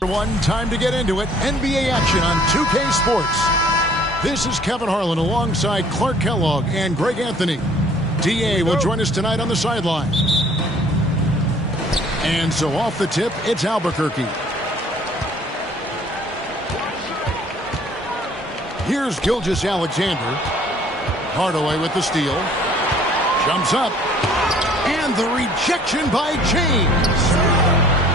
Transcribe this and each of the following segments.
Time to get into it. NBA action on 2K Sports. This is Kevin Harlan alongside Clark Kellogg and Greg Anthony. DA will join us tonight on the sideline. And so off the tip, it's Albuquerque. Here's Gilgeous-Alexander. Hardaway with the steal. Jumps up. And the rejection by James.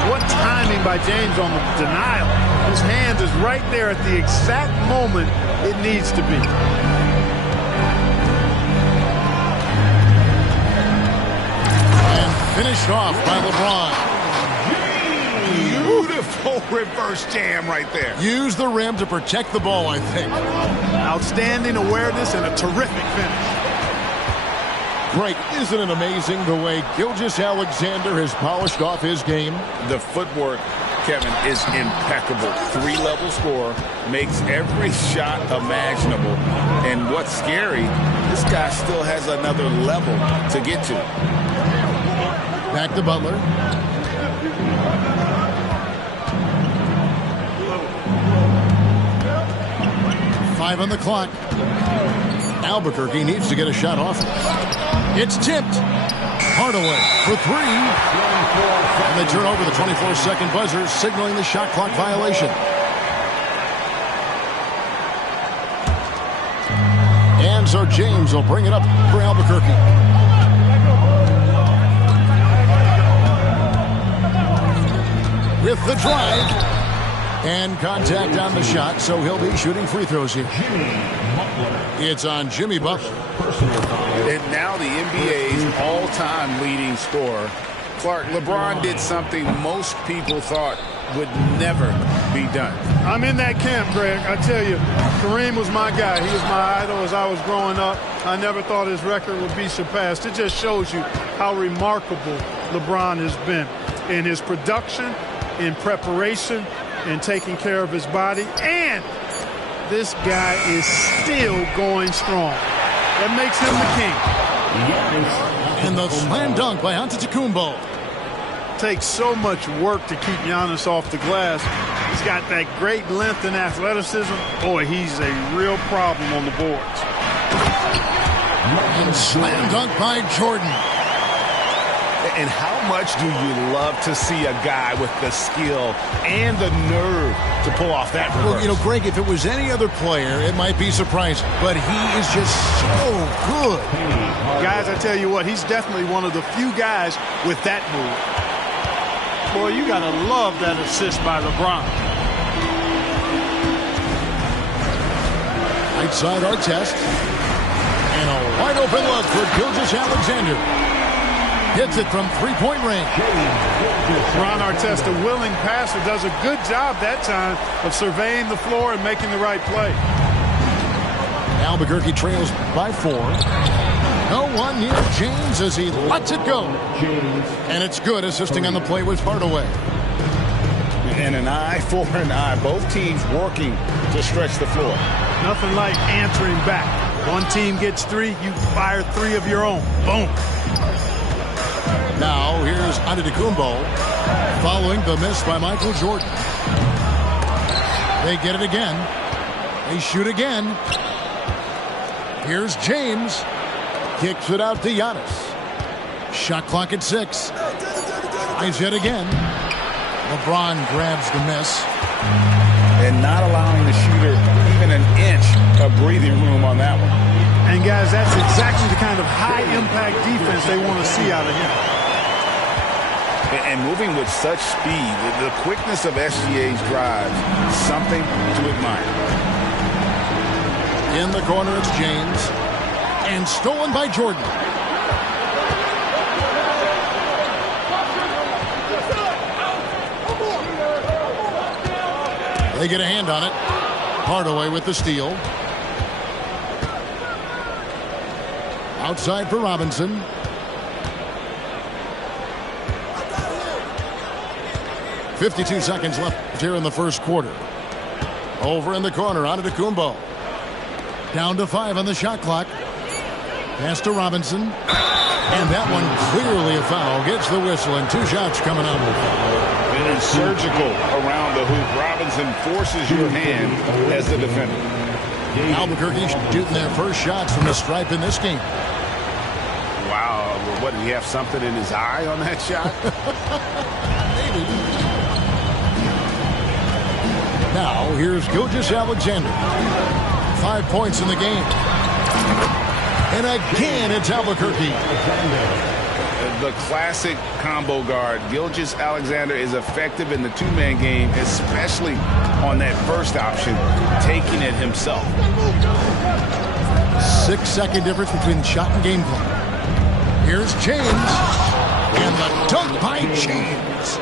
What timing by James on the denial. His hand is right there at the exact moment it needs to be. And finished off by LeBron. Beautiful reverse jam right there. Use the rim to protect the ball, I think. Outstanding awareness and a terrific finish. Greg, isn't it amazing the way Gilgeous-Alexander has polished off his game? The footwork, Kevin, is impeccable. Three-level scorer, makes every shot imaginable. And what's scary, this guy still has another level to get to. Back to Butler. Five on the clock. Albuquerque needs to get a shot off. It's tipped. Hardaway for three. And they turn over the 24-second buzzer, signaling the shot clock violation. And so James will bring it up for Albuquerque. With the drive. And contact on the shot, so he'll be shooting free throws here. It's on Jimmy Butler. And now the NBA's all-time leading scorer. Clark, LeBron did something most people thought would never be done. I'm in that camp, Greg. I tell you, Kareem was my guy. He was my idol as I was growing up. I never thought his record would be surpassed. It just shows you how remarkable LeBron has been in his production, in preparation, in taking care of his body, and this guy is still going strong. That makes him the king. And the slam dunk by Antetokounmpo. Takes so much work to keep Giannis off the glass. He's got that great length and athleticism. Boy, he's a real problem on the boards. And slam dunk by Jordan. And how much do you love to see a guy with the skill and the nerve to pull off that reverse? Well, you know, Greg, if it was any other player, it might be surprising. But he is just so good. Guys, I tell you what, he's definitely one of the few guys with that move. Boy, you got to love that assist by LeBron. Right side Artest. And a wide open look for Gilgeous-Alexander. Hits it from three-point range. Ron Artest, a willing passer, does a good job that time of surveying the floor and making the right play. Albuquerque trails by 4. No one near James as he lets it go. And it's good. Assisting on the play was Hardaway. And an eye for an eye. Both teams working to stretch the floor. Nothing like answering back. One team gets 3, you fire 3 of your own. Boom. Now, here's Antetokounmpo following the miss by Michael Jordan. They get it again. They shoot again. Here's James. Kicks it out to Giannis. Shot clock at 6. Tries it again. LeBron grabs the miss. And not allowing the shooter even an inch of breathing room on that one. And, guys, that's exactly the kind of high-impact defense they want to see out of him. And moving with such speed, the quickness of SGA's drives, something to admire. In the corner, it's James. And stolen by Jordan. They get a hand on it. Hardaway with the steal. Outside for Robinson. .52 seconds left here in the first quarter. Over in the corner, Antetokounmpo. Down to 5 on the shot clock. Pass to Robinson. And that one clearly a foul. Gets the whistle, and 2 shots coming up. And surgical around the hoop. Robinson forces your hand as the defender. Albuquerque shooting their first shots from the stripe in this game. Wow, what, did he have something in his eye on that shot? Maybe. Now, here's Gilgeous Alexander. 5 points in the game. And again, it's Albuquerque. The classic combo guard. Gilgeous Alexander is effective in the two-man game, especially on that first option, taking it himself. 6-second difference between shot and game clock. Here's James. And the dunk by James.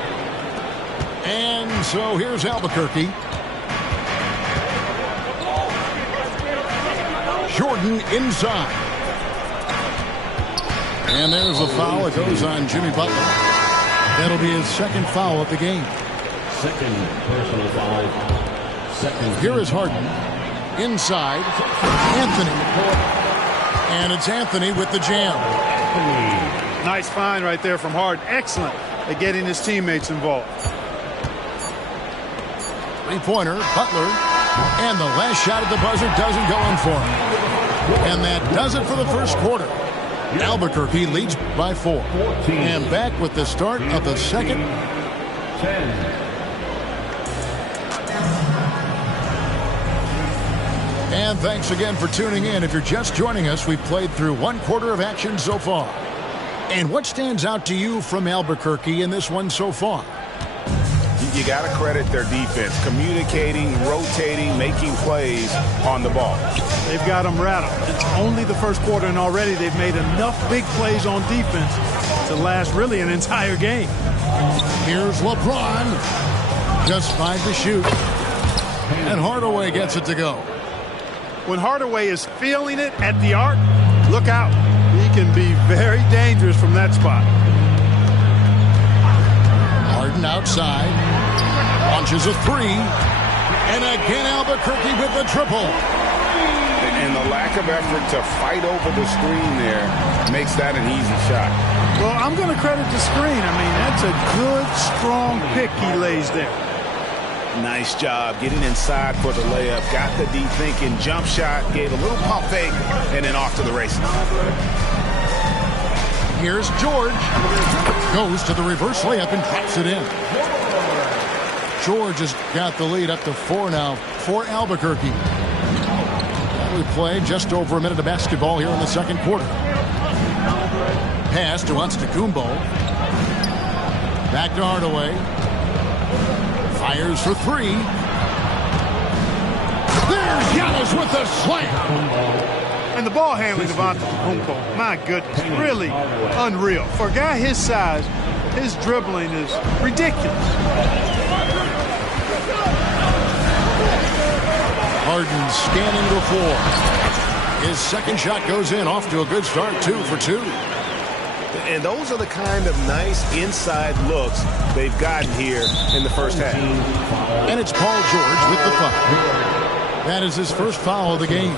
And so here's Albuquerque. Jordan inside. And there's a foul. It goes on Jimmy Butler. That'll be his second foul of the game. Second personal foul. Here is Harden. Inside. Anthony. And it's Anthony with the jam. Nice find right there from Harden. Excellent at getting his teammates involved. Three-pointer. Butler. And the last shot at the buzzer doesn't go in for him. And that does it for the first quarter. Albuquerque leads by 4. And back with the start of the second. 10. And thanks again for tuning in. If you're just joining us, we've played through 1 quarter of action so far. And what stands out to you from Albuquerque in this one so far? You got to credit their defense, communicating, rotating, making plays on the ball. They've got them rattled. It's only the first quarter, and already they've made enough big plays on defense to last really an entire game. Here's LeBron. Just 5 to shoot. And Hardaway gets it to go. When Hardaway is feeling it at the arc, look out. He can be very dangerous from that spot. Harden outside. Launches a 3. And again, Albuquerque with the triple. And the lack of effort to fight over the screen there makes that an easy shot. Well, I'm going to credit the screen. I mean, that's a good, strong pick he lays there. Nice job getting inside for the layup. Got the D thinking. Jump shot. Gave a little pump fake. And then off to the races. Here's George. Goes to the reverse layup and drops it in. George has got the lead up to 4 now for Albuquerque. We played just over a minute of basketball here in the second quarter. Pass to Antetokounmpo. Back to Hardaway. Fires for 3. There's Giannis with the slam. And the ball handling of Antetokounmpo, my goodness, really unreal. For a guy his size, his dribbling is ridiculous. Harden scanning the floor. His second shot goes in, off to a good start, 2 for 2. And those are the kind of nice inside looks they've gotten here in the first half. And it's Paul George with the foul. That is his first foul of the game.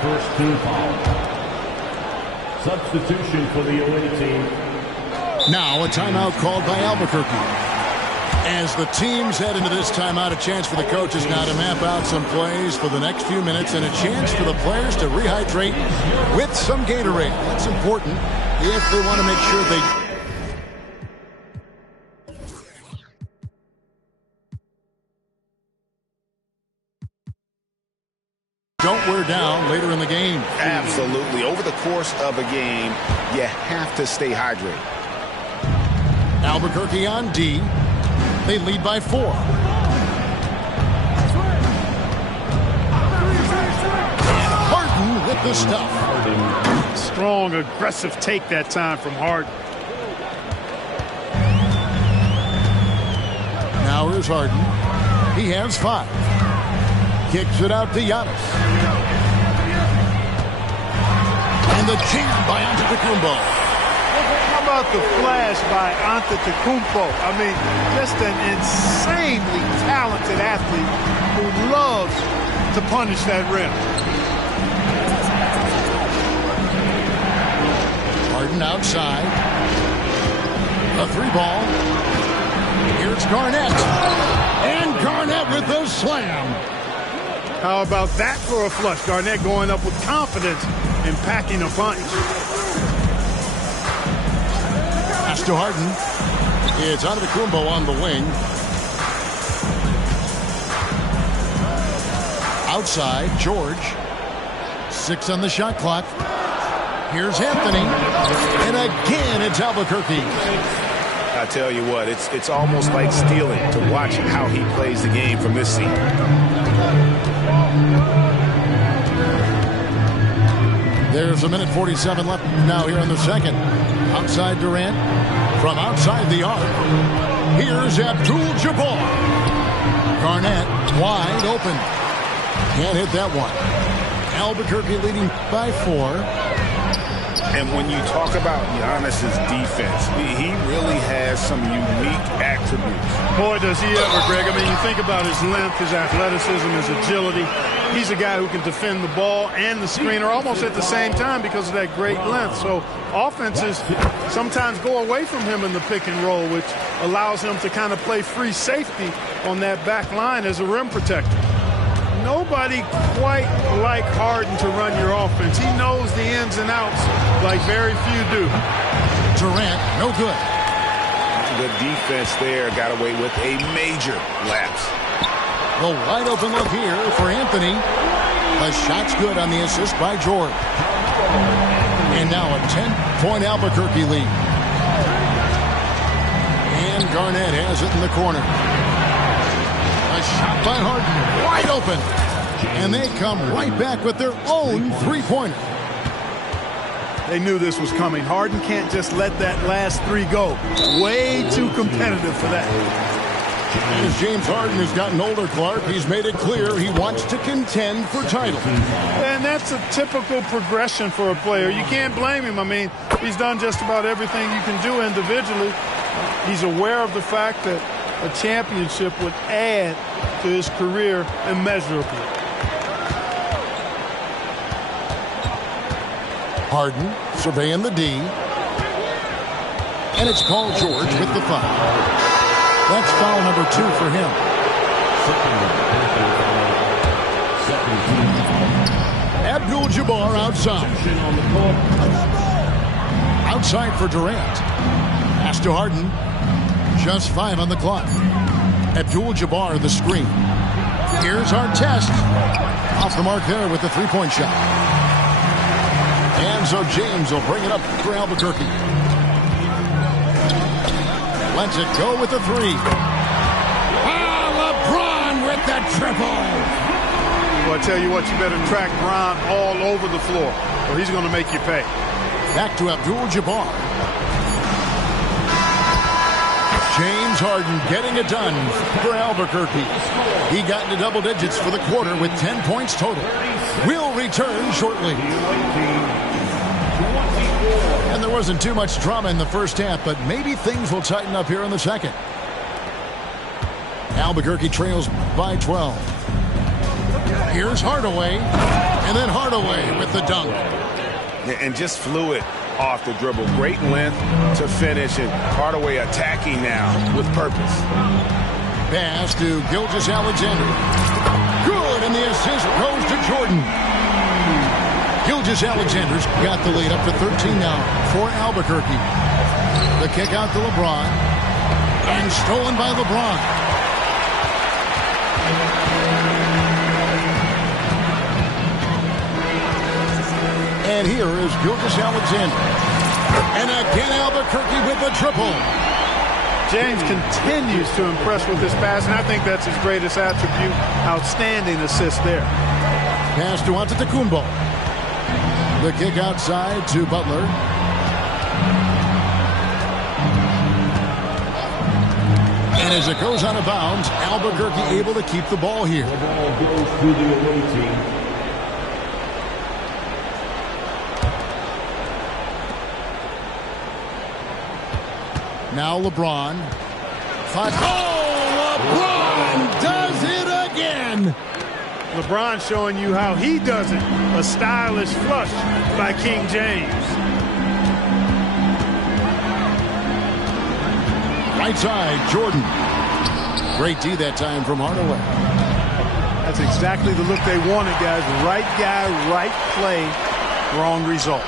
First team foul. Substitution for the away team. Now a timeout called by Albuquerque. As the teams head into this timeout, a chance for the coaches now to map out some plays for the next few minutes and a chance for the players to rehydrate with some Gatorade. That's important if they want to make sure they don't wear down later in the game. Absolutely. Over the course of a game, you have to stay hydrated. Albuquerque on D. They lead by 4. And Harden with the stuff. Strong, aggressive take that time from Harden. Now here's Harden. He has 5. Kicks it out to Giannis. And the jam by Antetokounmpo. How about the flash by Antetokounmpo? I mean, just an insanely talented athlete who loves to punish that rim. Harden outside. A 3 ball. Here's Garnett. And Garnett with the slam. How about that for a flush? Garnett going up with confidence and packing a punch. Pass to Harden. It's Antetokounmpo on the wing. Outside, George. 6 on the shot clock. Here's Anthony. And again, it's Albuquerque. I tell you what, it's almost like stealing to watch how he plays the game from this seat. There's a minute 47 left now here in the second. Outside Durant. From outside the arc. Here's Abdul-Jabbar. Garnett wide open. Can't hit that one. Albuquerque leading by 4. And when you talk about Giannis's defense, he really has some unique attributes. Boy, does he ever, Greg. I mean, you think about his length, his athleticism, his agility. He's a guy who can defend the ball and the screener almost at the same time because of that great length. So offenses sometimes go away from him in the pick and roll, which allows him to kind of play free safety on that back line as a rim protector. Nobody quite like Harden to run your offense. He knows the ins and outs like very few do. Durant, no good. The defense there got away with a major lapse. The wide open look here for Anthony. The shot's good on the assist by George. And now a 10-point Albuquerque lead. And Garnett has it in the corner. A shot by Harden, wide open. And they come right back with their own three-pointer. They knew this was coming. Harden can't just let that last 3 go. Way too competitive for that. As James Harden has gotten older, Clark, he's made it clear he wants to contend for titles. And that's a typical progression for a player. You can't blame him. I mean, he's done just about everything you can do individually. He's aware of the fact that a championship would add to his career immeasurably. Harden surveying the D. And it's called George with the foul. That's foul number 2 for him. Abdul-Jabbar outside. Outside for Durant. Pass to Harden. Just 5 on the clock. Abdul-Jabbar the screen. Here's our test. Off the mark there with the three-point shot. And so James will bring it up for Albuquerque. Lets it go with the 3. LeBron with the triple. Well, I tell you what, you better track Bron all over the floor, or he's going to make you pay. Back to Abdul-Jabbar. James Harden getting it done for Albuquerque. He got into double digits for the quarter with 10 points total. We'll return shortly. And there wasn't too much drama in the first half, but maybe things will tighten up here in the second. Albuquerque trails by 12. Here's Hardaway, and then Hardaway with the dunk. And just fluid off the dribble. Great length to finish, and Hardaway attacking now with purpose. Pass to Gilgeous-Alexander. Good, and the assist goes to Jordan. Gilgeous-Alexander's got the lead up to 13 now for Albuquerque. The kick out to LeBron. And stolen by LeBron. And here is Gilgeous-Alexander. And again Albuquerque with the triple. James continues to impress with his pass, and I think that's his greatest attribute. Outstanding assist there. Pass to Antetokounmpo. The kick outside to Butler. And as it goes out of bounds, Albuquerque able to keep the ball here. The ball goes to the away team. Now LeBron. Oh, LeBron does it again. LeBron showing you how he does it. A stylish flush by King James. Right side, Jordan. Great D that time from Hardaway. That's exactly the look they wanted, guys. Right guy, right play, wrong result.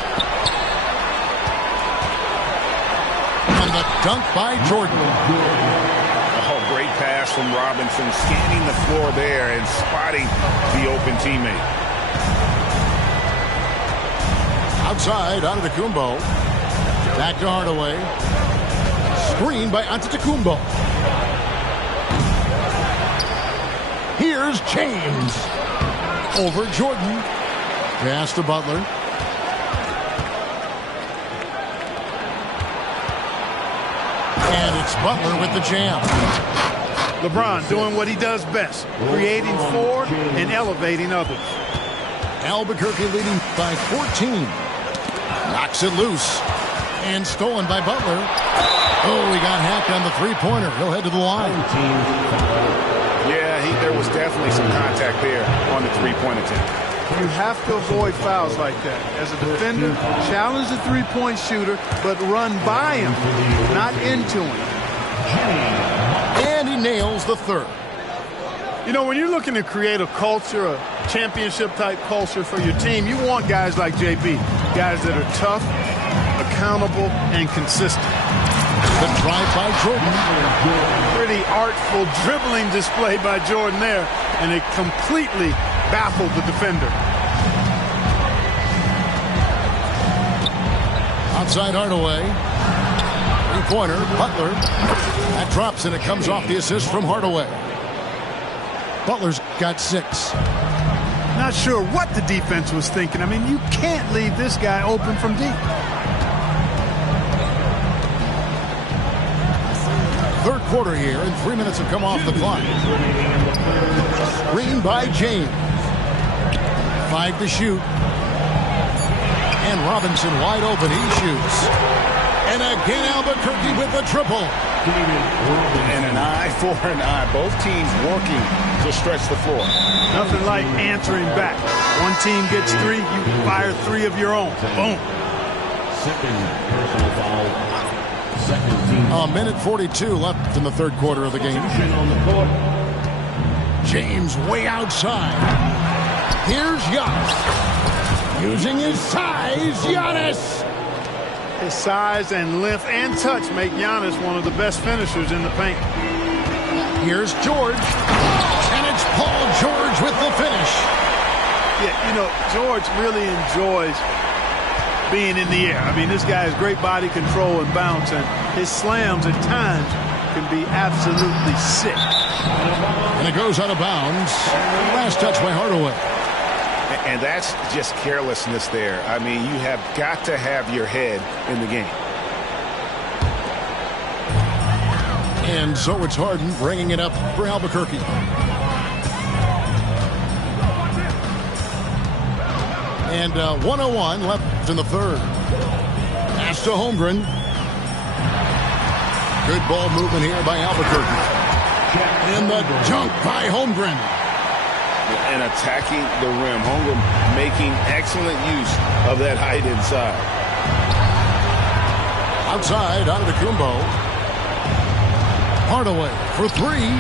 And the dunk by Jordan. Oh, great pass from Robinson, scanning the floor there and spotting the open teammate. Outside, Antetokounmpo. Back to Hardaway. Screen by Antetokounmpo. Here's James. Over Jordan. Pass to Butler. And it's Butler with the jam. LeBron doing what he does best, creating for and elevating others. Albuquerque leading by 14. Knocks it loose. And stolen by Butler. Oh, he got hacked on the three-pointer. He'll head to the line. Yeah, there was definitely some contact there on the three-point attempt. You have to avoid fouls like that. As a defender, challenge the three-point shooter, but run by him, not into him. And he nails the third. You know, when you're looking to create a culture, a championship-type culture for your team, you want guys like JB, guys that are tough, accountable, and consistent. The drive by Jordan. Pretty artful dribbling display by Jordan there, and it completely baffled the defender. Outside Hardaway. Three-pointer, Butler. That drops, and it comes off the assist from Hardaway. Butler's got 6. Not sure what the defense was thinking. I mean, you can't leave this guy open from deep. Third quarter here, and 3 minutes have come off the clock. Screen by James. 5 to shoot. And Robinson wide open. He shoots. And again, Albuquerque with the triple. And an eye for an eye. Both teams working to stretch the floor. Nothing like answering back. One team gets 3, you fire 3 of your own. Boom. Second personal foul. Second team. A minute 42 left in the third quarter of the game. On the court. James way outside. Here's Giannis. Using his size, Giannis. His size and length and touch make Giannis one of the best finishers in the paint. Here's George. And it's Paul George with the finish. Yeah, you know, George really enjoys being in the air. I mean, this guy has great body control and bounce, and his slams at times can be absolutely sick. And it goes out of bounds. Last touch by Hardaway. And that's just carelessness there. I mean, you have got to have your head in the game. And so it's Harden bringing it up for Albuquerque. And 1:01 left in the third. Pass to Holmgren. Good ball movement here by Albuquerque. And the dunk by Holmgren. And attacking the rim. Holmgren making excellent use of that height inside. Outside, Antetokounmpo. Hardaway for 3.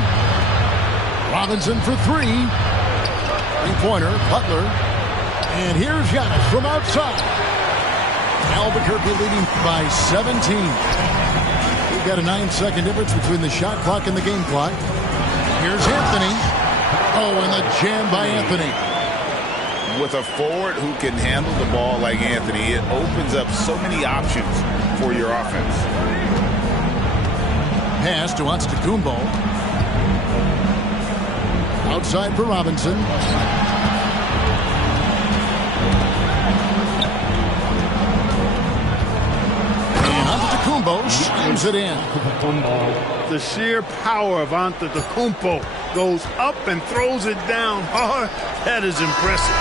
Robinson for 3. Three-pointer, Butler. And here's Giannis from outside. Albuquerque leading by 17. We've got a 9-second difference between the shot clock and the game clock. Here's Anthony. Oh, and the jam by Anthony. With a forward who can handle the ball like Anthony, it opens up so many options for your offense. Pass to Antetokounmpo. Outside for Robinson. And Antetokounmpo slams it in. The sheer power of Antetokounmpo goes up and throws it down hard. That is impressive.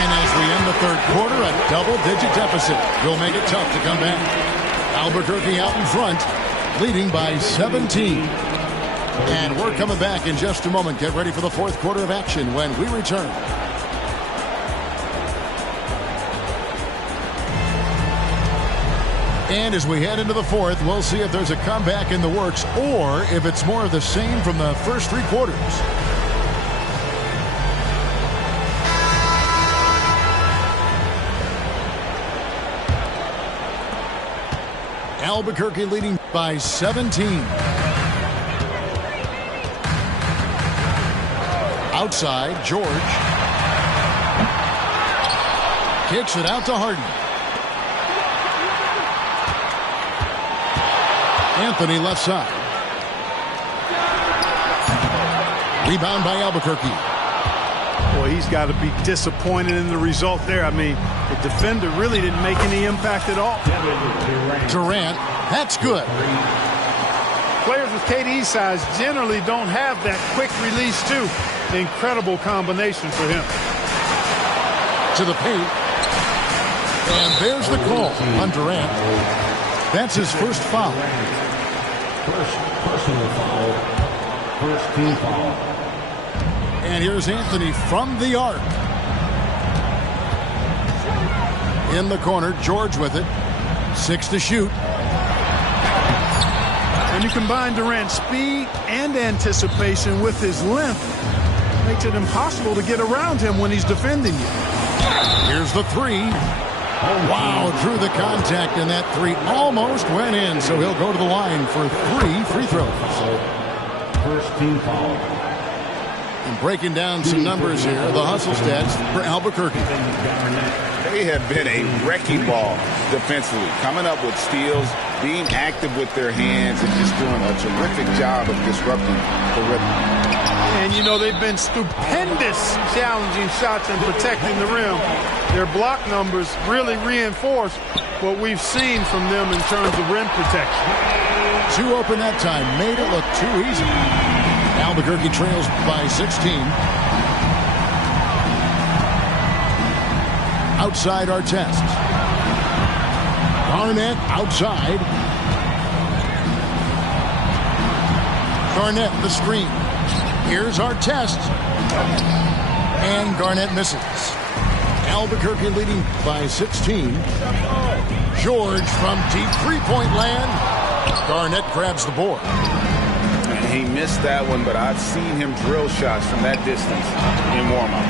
And as we end the third quarter, a double-digit deficit will make it tough to come back. Albuquerque out in front, leading by 17. And we're coming back in just a moment. Get ready for the fourth quarter of action when we return. And as we head into the fourth, we'll see if there's a comeback in the works or if it's more of the same from the first three quarters. Albuquerque leading by 17. Outside, George. Kicks it out to Harden. Anthony left side. Rebound by Albuquerque. Boy, he's got to be disappointed in the result there. I mean, the defender really didn't make any impact at all. Durant, that's good. Players with KD's size generally don't have that quick release, too. Incredible combination for him. To the paint. And there's the call on Durant. That's his first foul. First personal foul. First team foul. And here's Anthony from the arc. In the corner, George with it. 6 to shoot. When you combine Durant's speed and anticipation with his length, it makes it impossible to get around him when he's defending you. Here's the three. Wow, through the contact, and that three almost went in, so he'll go to the line for 3 free throws. First team foul. And breaking down some numbers here, the hustle stats for Albuquerque. They have been a wrecking ball defensively, coming up with steals, being active with their hands, and just doing a terrific job of disrupting the rhythm. And, you know, they've been stupendous challenging shots and protecting the rim. Their block numbers really reinforce what we've seen from them in terms of rim protection. 2 open that time, made it look too easy. Albuquerque trails by 16. Outside our test. Garnett outside. Garnett the screen. Here's our test. And Garnett misses. Albuquerque leading by 16. George from deep three-point land. Garnett grabs the board. And he missed that one, but I've seen him drill shots from that distance in warm-up.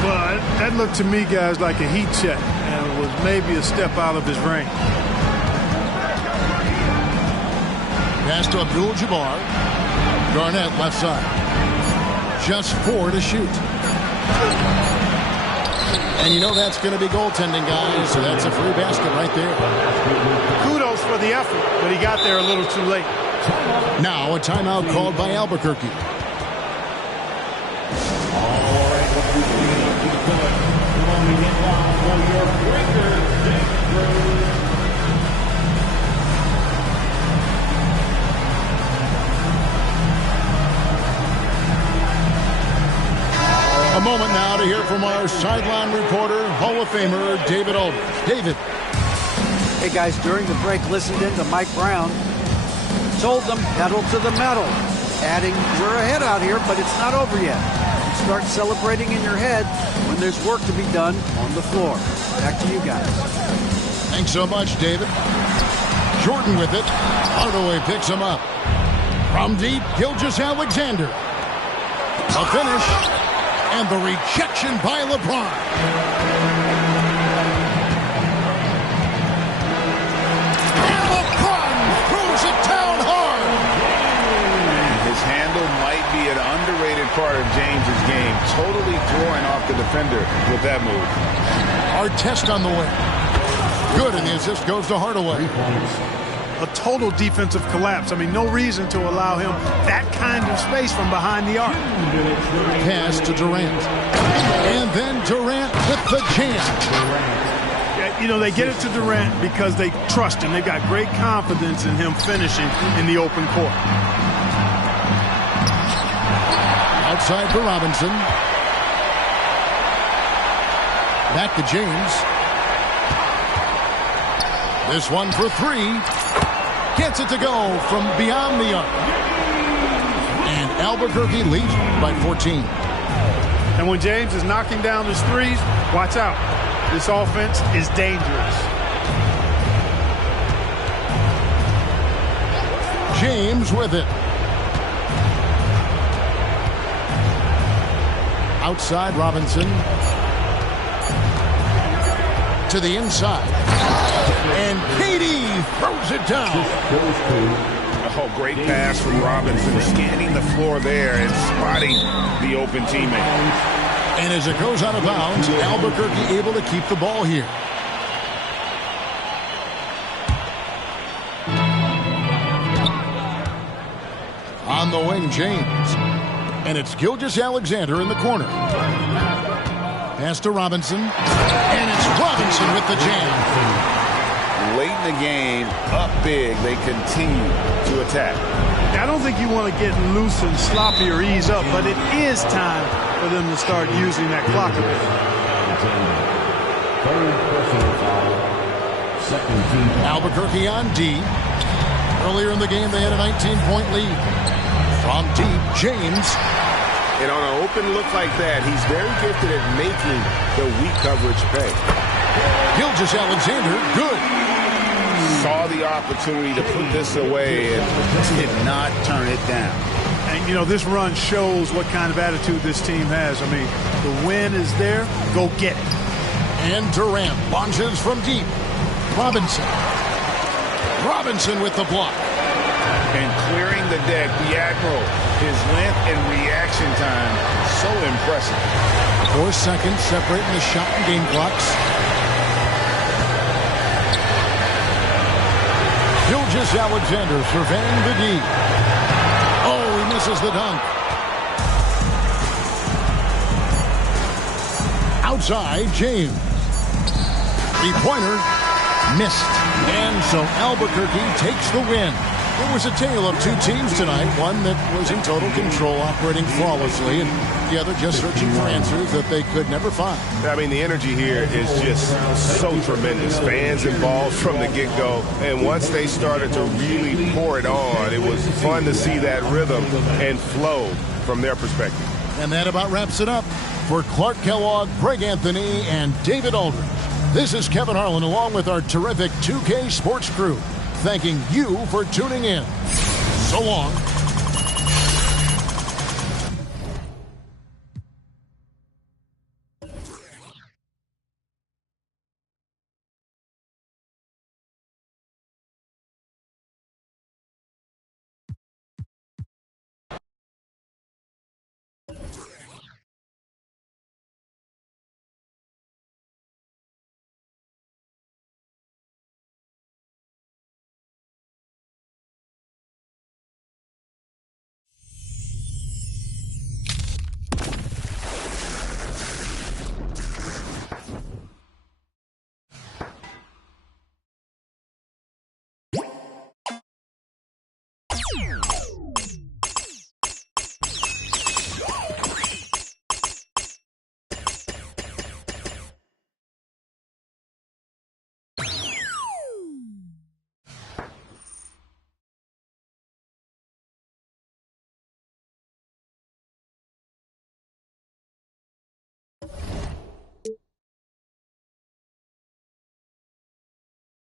But that looked to me, guys, like a heat check, and it was maybe a step out of his range. Pass to Abdul-Jabbar. Garnett left side. Just 4 to shoot. And you know that's going to be goaltending, guys, so that's a free basket right there. Kudos for the effort, but he got there a little too late. Now a timeout called by Albuquerque. A moment now to hear from our sideline reporter, Hall of Famer David Aldridge. David. Hey guys, during the break, listened in to Mike Brown. Told them pedal to the metal, adding, we're ahead out here, but it's not over yet. Start celebrating in your head when there's work to be done on the floor. Back to you guys. Thanks so much, David. Jordan with it. Hardaway picks him up. From deep, Gilgeous-Alexander. A finish. And the rejection by LeBron. And LeBron throws it down hard. His handle might be an underrated part of James's game. Totally throwing off the defender with that move. Our test on the way. Good, and the assist goes to Hardaway. A total defensive collapse. I mean, no reason to allow him that kind of space from behind the arc. Pass to Durant. And then Durant with the jam. You know, they get it to Durant because they trust him. They've got great confidence in him finishing in the open court. Outside for Robinson. Back to James. This one for 3. Gets it to go from beyond the arc. And Albuquerque leads by 14. And when James is knocking down his threes, watch out. This offense is dangerous. James with it. Outside Robinson. To the inside. And Katie throws it down. Oh, great pass from Robinson, scanning the floor there and spotting the open teammate. And as it goes out of bounds, Albuquerque able to keep the ball here. On the wing, James. And it's Gilgeous-Alexander in the corner. Pass to Robinson. And it's Robinson with the jam. Late in the game, up big, they continue to attack. I don't think you want to get loose and sloppy or ease up, but it is time for them to start using that clock a bit. Albuquerque on D. Earlier in the game, they had a 19-point lead. From deep, James. And on an open look like that, he's very gifted at making the weak coverage pay. Gilgeous-Alexander, good. Saw the opportunity to put this away and did not turn it down. And, you know, this run shows what kind of attitude this team has. I mean, the win is there. Go get it. And Durant launches from deep. Robinson. Robinson with the block. And clearing the deck, the Admiral, his length and reaction time, so impressive. 4 seconds separating the shot and game clocks. Gilgeous-Alexander surveying the D. Oh, he misses the dunk. Outside, James. Three-pointer missed. And so Albuquerque takes the win. It was a tale of two teams tonight, one that was in total control, operating flawlessly, and the other just searching for answers that they could never find. I mean, the energy here is just so tremendous. Fans involved from the get-go, and once they started to really pour it on, it was fun to see that rhythm and flow from their perspective. And that about wraps it up. For Clark Kellogg, Greg Anthony, and David Aldridge, this is Kevin Harlan along with our terrific 2K Sports crew, thanking you for tuning in. So long.